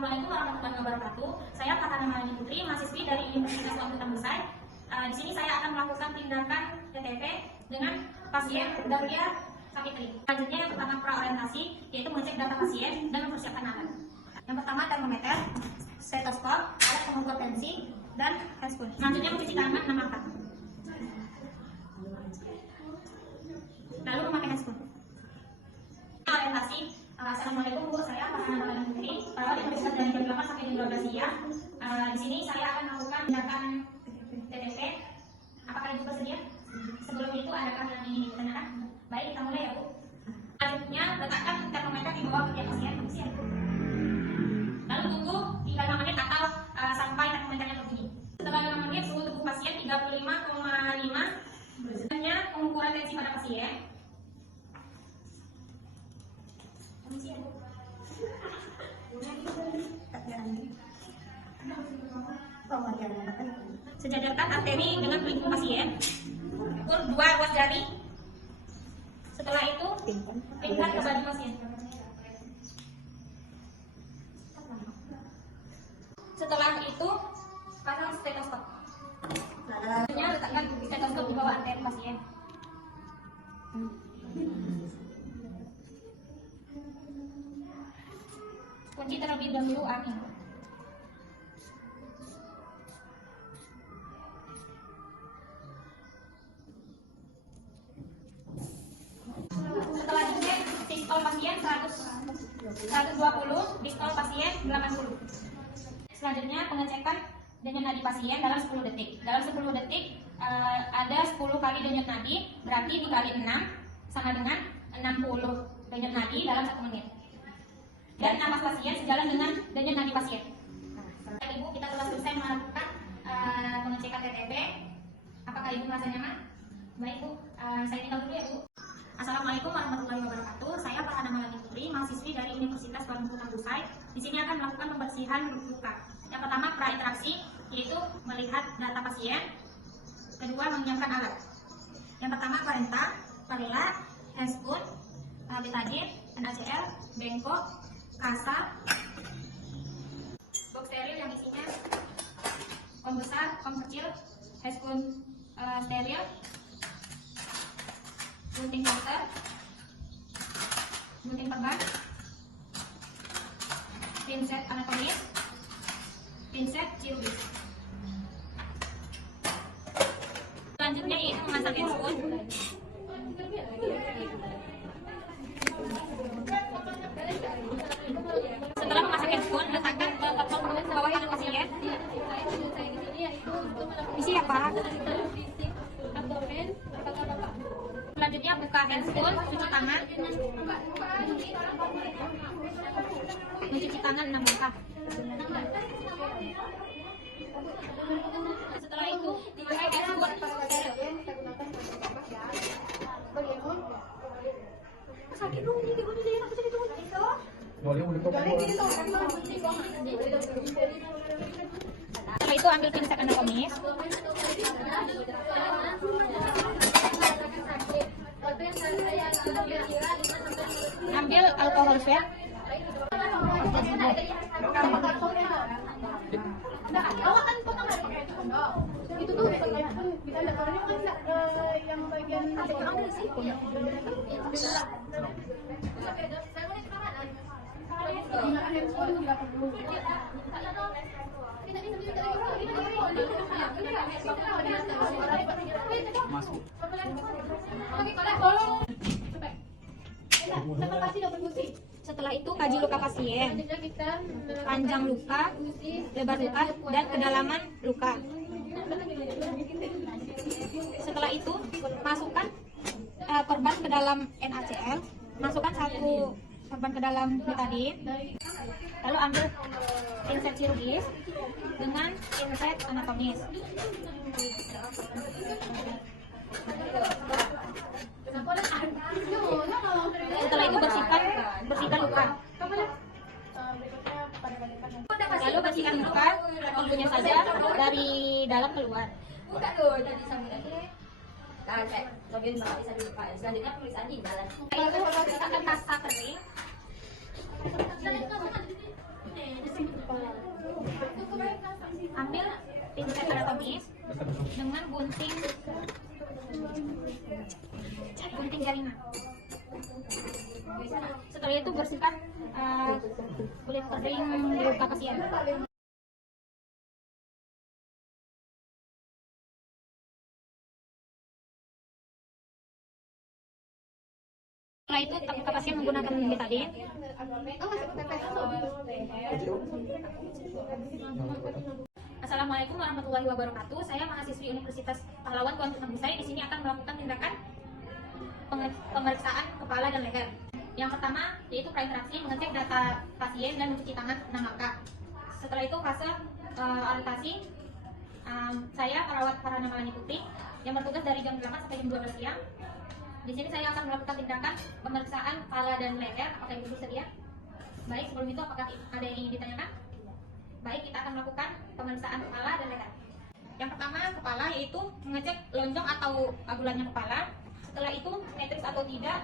Assalamualaikum warahmatullahi wabarakatuh. Saya Farhana Malani Putri, mahasiswi dari Universitas Lampung Tangguhsai. Di sini saya akan melakukan tindakan TTP dengan pasien Daria sakit telinga. Selanjutnya yang pertama praorientasi, yaitu mengecek data pasien dan mempersiapkan alat. Yang pertama termometer, stetoskop, alat pengukur tensi, dan handphone. Selanjutnya mencuci tangan 6 angka. Lalu memakai handphone. Orientasi. Assalamualaikum Bu, saya Farhana Malani Putri, perawat yang bertugas dari jam 8 sampai jam 12 siang. Di sini saya akan melakukan tindakan TTP. Apakah Ibu bersedia? Sebelum itu adakah yang ingin ditanyakan? Baik, kita mulai ya Bu. Selanjutnya letakkan termometer di bawah ketiak pasien. Lalu tunggu 5 menit atau sampai termometernya berbunyi. Setelah 5 menit suhu tubuh pasien 35,5. Selanjutnya pengukuran tensi pada pasien. Sejajarkan arteri dengan pelindung pasien. Ukur 2 ruas jari. Setelah itu lihat ke badan pasien. Setelah itu pasang stetoskop. Selanjutnya letakkan stetoskop di bawah arteri pasien. Kunci terlebih dahulu angin. Setelah dicek sistol pasien 120, distol pasien 80. Selanjutnya pengecekan denyut nadi pasien dalam 10 detik. Dalam 10 detik ada 10 kali denyut nadi, berarti dikali 6 sama dengan 60 denyut nadi dalam 1 menit. Dan napas pasien sejalan dengan denyut nadi pasien. Ibu, kita telah selesai melakukan pengecekan TTP. Apakah Ibu merasa nyaman? Baik Bu, saya tinggal dulu ya Bu. Assalamualaikum warahmatullahi wabarakatuh. Saya Farhana Malani Putri, mahasiswi dari Universitas Lampung Tangguhsai. Di sini akan melakukan pembersihan luka. Yang pertama prainteraksi, yaitu melihat data pasien. Kedua menyiapkan alat. Yang pertama parenta, varela, handspoon, betadine, NaCl, bengkok, kasar, box steril yang isinya kom besar, kom kecil, handspoon steril, gunting cutter, gunting perban, pinset anatomis, pinset chirurgis. Selanjutnya yaitu memasang handphone. Setelah memasang handphone, letakkan potong ke bawah hidung pasien. Isi apa? Selanjutnya buka handphone, cuci tangan. Mencuci tangan 6 langkah. Setelah itu pakai handphone steril. Sakit dong, ini aku sakit dong. Setelah itu ambil pinset anatomis. Ambil alkohol swab. Itu tuh yang bagian Setelah itu kaji luka pasien, panjang luka, lebar luka, dan kedalaman luka. Setelah itu masukkan korban ke dalam NaCl, masukkan 1 korban ke dalam betadine, lalu ambil pinset chirurgis dengan pinset anatomis. Setelah itu bersihkan luka. Lalu bersihkan luka, itunya saja dari dalam keluar. Buka tuh jadi sambil Nah, bagian bawah bisa dibuka ya. Selanjutnya tulisan di dalam. Itu kita akan tas kering. Ambil pinset anatomis dengan gunting jaringan. Setelah itu bersihkan kulit kering di luka pasien. Setelah itu luka pasien menggunakan betadine. Assalamualaikum warahmatullahi wabarakatuh. Saya mahasiswi Universitas Pahlawan Tuan Putri Busai. Di sini akan melakukan tindakan pemeriksaan kepala dan leher. Yang pertama yaitu prainteraksi, mengecek data pasien dan mencuci tangan 6 langkah. Setelah itu fase orientasi. Saya perawat Farhana Malani Putri yang bertugas dari jam 8 sampai jam 12 siang. Di sini saya akan melakukan tindakan pemeriksaan kepala dan leher. Apakah ibu bersedia? Baik, sebelum itu apakah ada yang ingin ditanyakan? Baik, kita akan melakukan pemeriksaan kepala dan leher. Yang pertama kepala, yaitu mengecek lonjong atau bulatnya kepala. Setelah itu simetris atau tidak.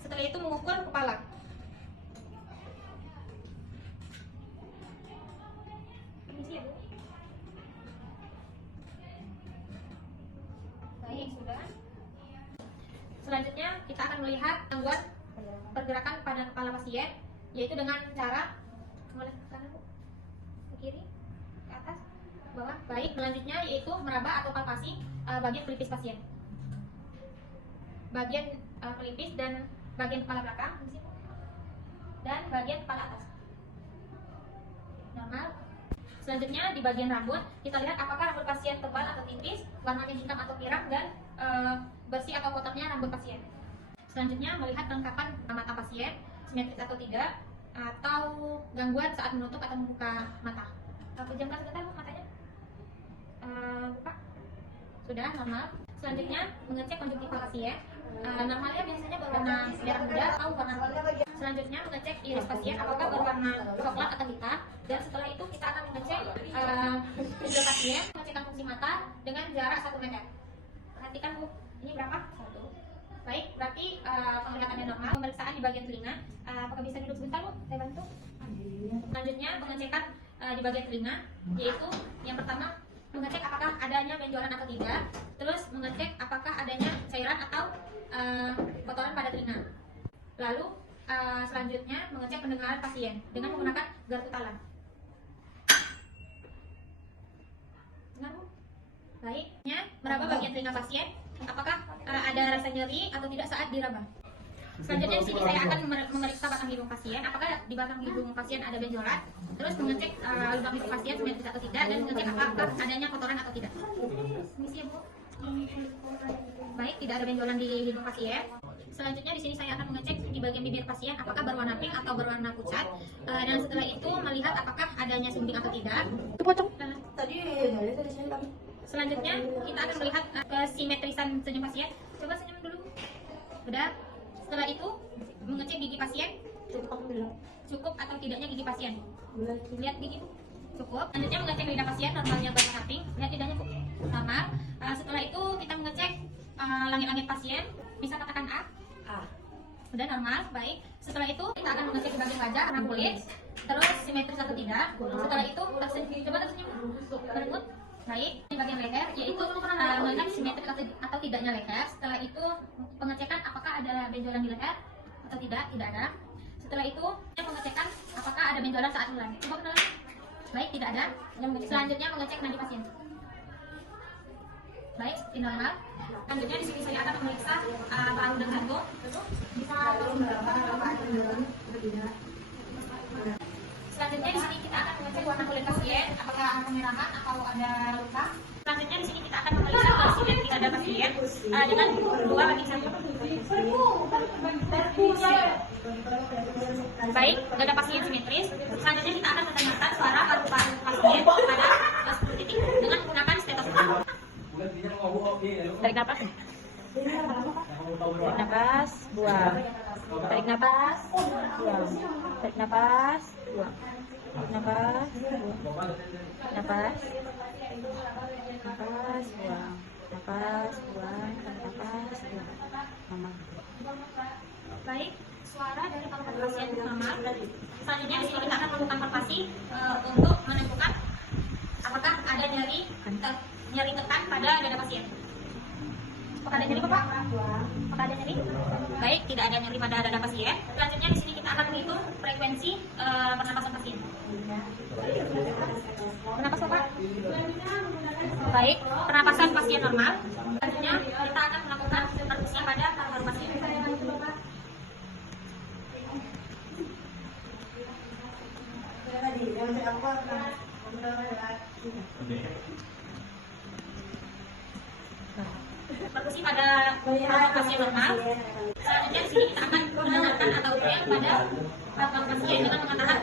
Setelah itu mengukur kepala. Permisi ya, Bu. Baik, sudah. Selanjutnya kita akan melihat gangguan pergerakan pada kepala pasien, yaitu dengan cara ke kanan, Bu, ke kiri, ke atas, ke bawah. Baik, selanjutnya yaitu meraba atau palpasi bagian pelipis pasien, bagian pelipis dan bagian kepala belakang dan bagian kepala atas. Normal. Selanjutnya di bagian rambut kita lihat apakah rambut pasien tebal atau tipis, warnanya hitam atau pirang, dan bersih atau kotornya rambut pasien. Selanjutnya melihat kelengkapan mata pasien, simetris atau tidak, atau gangguan saat menutup atau membuka mata. Pejamkan sebentar, Bu, matanya. Buka. Sudah normal. Selanjutnya mengecek konjungtiva pasien. Normalnya biasanya berwarna merah muda atau warna putih. Selanjutnya mengecek iris pasien apakah berwarna coklat atau hitam, dan setelah itu kita akan mengecek pupil pasien, mengecekkan fungsi mata dengan jarak 1 meter. Perhatikan, Bu, ini berapa? 1. Baik, berarti penglihatannya normal. Pemeriksaan di bagian telinga. Apakah bisa duduk sebentar, Bu? Saya bantu. Selanjutnya pengecekan di bagian telinga, yaitu yang pertama mengecek apakah adanya benjolan atau tidak, terus mengecek apakah adanya cairan atau kotoran pada telinga. Lalu selanjutnya mengecek pendengaran pasien dengan menggunakan garpu talam. Dengar, Bu? Baiknya meraba bagian telinga pasien, apakah ada rasa nyeri atau tidak saat diraba. Selanjutnya di sini saya akan memeriksa batang hidung pasien, apakah di batang hidung pasien ada benjolan, terus mengecek lubang hidung pasien simetris atau tidak, dan mengecek apakah adanya kotoran atau tidak. Permisi ya, Bu. Baik, tidak ada benjolan di hidung pasien. Selanjutnya di sini saya akan mengecek di bagian bibir pasien apakah berwarna pink atau berwarna pucat, dan setelah itu melihat apakah adanya sumbing atau tidak. Selanjutnya kita akan melihat kesimetrisan senyum pasien. Coba senyum dulu. Sudah. Setelah itu mengecek gigi pasien, cukup atau tidaknya gigi pasien. Lihat gigi, Bu. Cukup. Selanjutnya mengecek lidah pasien, normalnya berwarna pink. Lihat lidahnya, Bu. Normal. Setelah itu kita mengecek langit-langit pasien. Bisa katakan A. Sudah normal. Baik. Setelah itu kita akan mengecek di bagian wajah, warna kulit, terus simetris atau tidak. Setelah itu coba tersenyum. Berembut. Baik, di bagian leher, yaitu melihat simetris atau tidaknya leher. Setelah itu pengecekan apakah ada benjolan di leher atau tidak ada. Setelah itu pengecekan apakah ada benjolan saat ulang. Coba kenalan. Baik, tidak ada. Selanjutnya mengecek nadi pasien. Baik, seperti normal. Selanjutnya di sini saya akan memeriksa paru dan jantung. Selanjutnya di sini kita akan mengecek warna kulit pasien, apakah ada kemerahan atau ada luka. Selanjutnya di sini kita akan memeriksa simetris dada pasien dengan 2 banding 1. Baik, dada pasien simetris. Selanjutnya kita akan mendengarkan suara paru-paru pasien pada 10 titik dengan menggunakan stetoskop. Tarik nafas. Tarik nafas, buang. Tarik nafas, buang. Tarik nafas, buang. Tarik nafas, buang. Nafas. Nafas, buang. Nafas, buang. Tarik nafas, buang. Mama. Baik, suara dari paru-paru pasien normal. Selanjutnya di sini kita akan melakukan palpasi untuk menentukan Apakah ada nyeri tekan pada dada pasien? Apakah ada nyeri, Bapak? Apakah ada nyeri? Baik, tidak ada nyeri pada dada pasien. Selanjutnya di sini kita akan menghitung frekuensi pernapasan pasien. Bernapas, Bapak? Baik, pernapasan pasien normal. Selanjutnya kita akan melakukan perfusi pada paru-paru pasien. Perfusi pada paru-paru pasien normal. Selanjutnya di sini kita akan mendengarkan atau teriak pada paru-paru pasien dengan mengatakan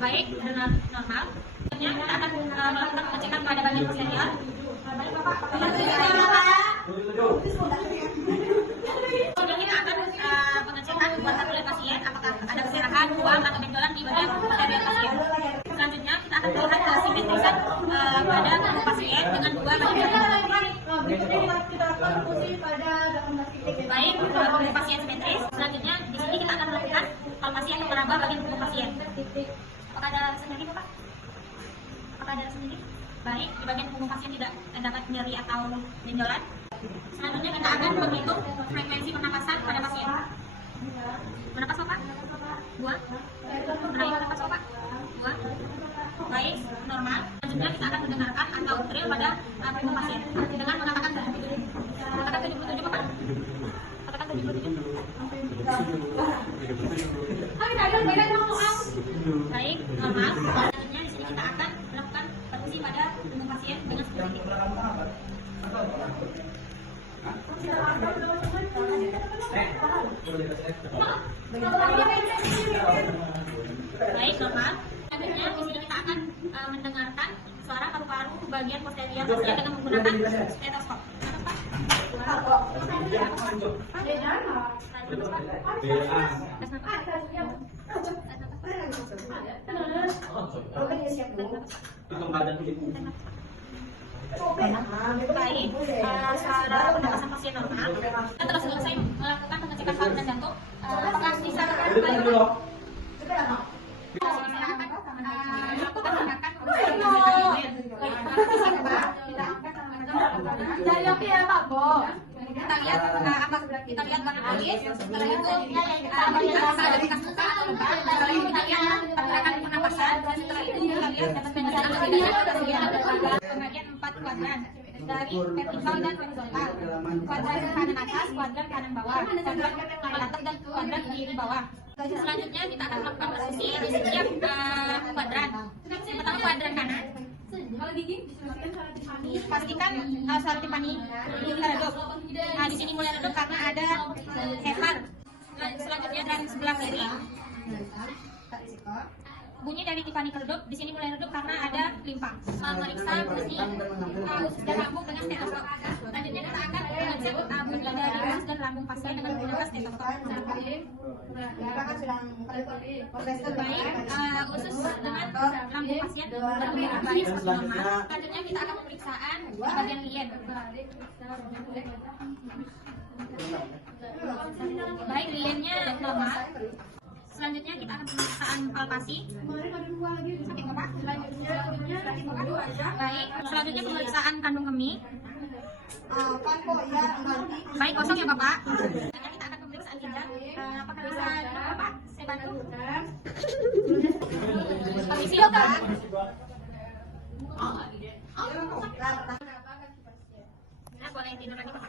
baik, normal. Selanjutnya kita akan melakukan pengecekan pada bagian posterior. Baik, Bapak. Jadi kita akan pengecekan buatan kulit pasien, apakah ada keserahan, ruam, atau benjolan di bagian posterior pasien. Selanjutnya kita akan melihat kesimetrisan pada tubuh pasien dengan dua bagian. Baik, tubuh pasien simetris. Selanjutnya di sini kita akan melakukan palpasi atau meraba bagian tubuh pasien. Apakah ada senyeri, Bapak? Apakah ada senyeri? Baik, di bagian tubuh pasien tidak terdapat nyeri atau benjolan. Selanjutnya kita akan menghitung frekuensi pernapasan pada pasien. Bernapas, Bapak? 2. Menaik bernapas, Bapak? 2. Baik, normal. Selanjutnya kita akan mendengarkan atau teriak pada tubuh pasien dengan mengatakan 77. Katakan 77, Bapak? Katakan 77. Baik, normal. Selanjutnya di sini kita akan melakukan perfusi pada tubuh pasien dengan seperti ini. Baik, normal. Selanjutnya di sini kita akan mendengarkan suara paru-paru bagian posterior pasien dengan menggunakan stetoskop. Baik, suara pernapasan pasien normal. Kita telah selesai melakukan pengecekan paru dan jantung. Apakah bisa kembali? Kita lihat warna kulit, setelah itu apakah ada bekas luka atau luka, setelah itu kita lihat pergerakan pernapasan, dan setelah itu kita lihat atas penjelasan atau tidaknya pembagian 4 kuadran dari vertikal dan horizontal, kuadran kanan atas, kuadran kanan bawah, kuadran atas dan kuadran kiri bawah. Selanjutnya kita akan melakukan perfusi di setiap kuadran. Pertama kuadran kanan. Pastikan saraf tipani redup. Nah, di sini mulai redup karena ada hefar. Selanjutnya dari sebelah kiri. Bunyi dari tipani redup, di sini mulai redup karena ada limpa. Memeriksa bunyi usus dan lambung dengan stetoskop. Selanjutnya kita akan mengecek bunyi dari usus dan lambung pasien dengan menggunakan stetoskop. Baik, usus dengan lambung pasien bergerak baik seperti normal. Selanjutnya kita akan pemeriksaan di bagian lien. Baik, liennya normal. Selanjutnya kita akan pemeriksaan palpasi. Sakit, Bapak? Baik, selanjutnya pemeriksaan kandung kemih. Baik, kosong ya, Bapak. Selanjutnya kita akan pemeriksaan ginjal. Apakah bisa duduk, Bapak? Saya bantu. Permisi, Bapak. Nah, boleh tidur lagi, Bapak.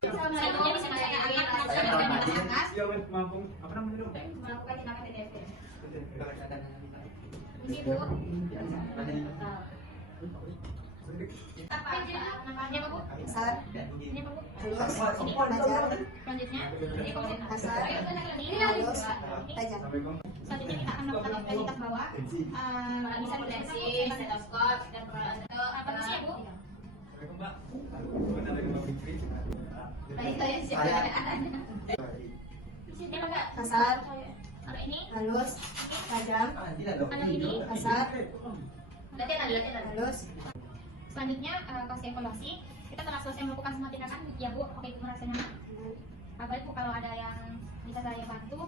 Selanjutnya di sini saya akan melakukan aktivitas atas. Melakukan tindakan TDF. Ini, Bu. Apa namanya, Bu? Kasar. Ini, Bu. Halus. Ini tajam. Selanjutnya ini kasar. Ini halus. Tajam. Selanjutnya kita akan melakukan aktivitas bawah. Bisa dideteksi stetoskop dan apa sih, Bu? Kasar, kalau ini halus, tajam, kalau ini kasar, halus. Selanjutnya pas evaluasi Kita telah selesai melakukan semua tindakan. Ya Bu, oke, merasa nyaman. Bapak Ibu, kalau ada yang bisa saya bantu,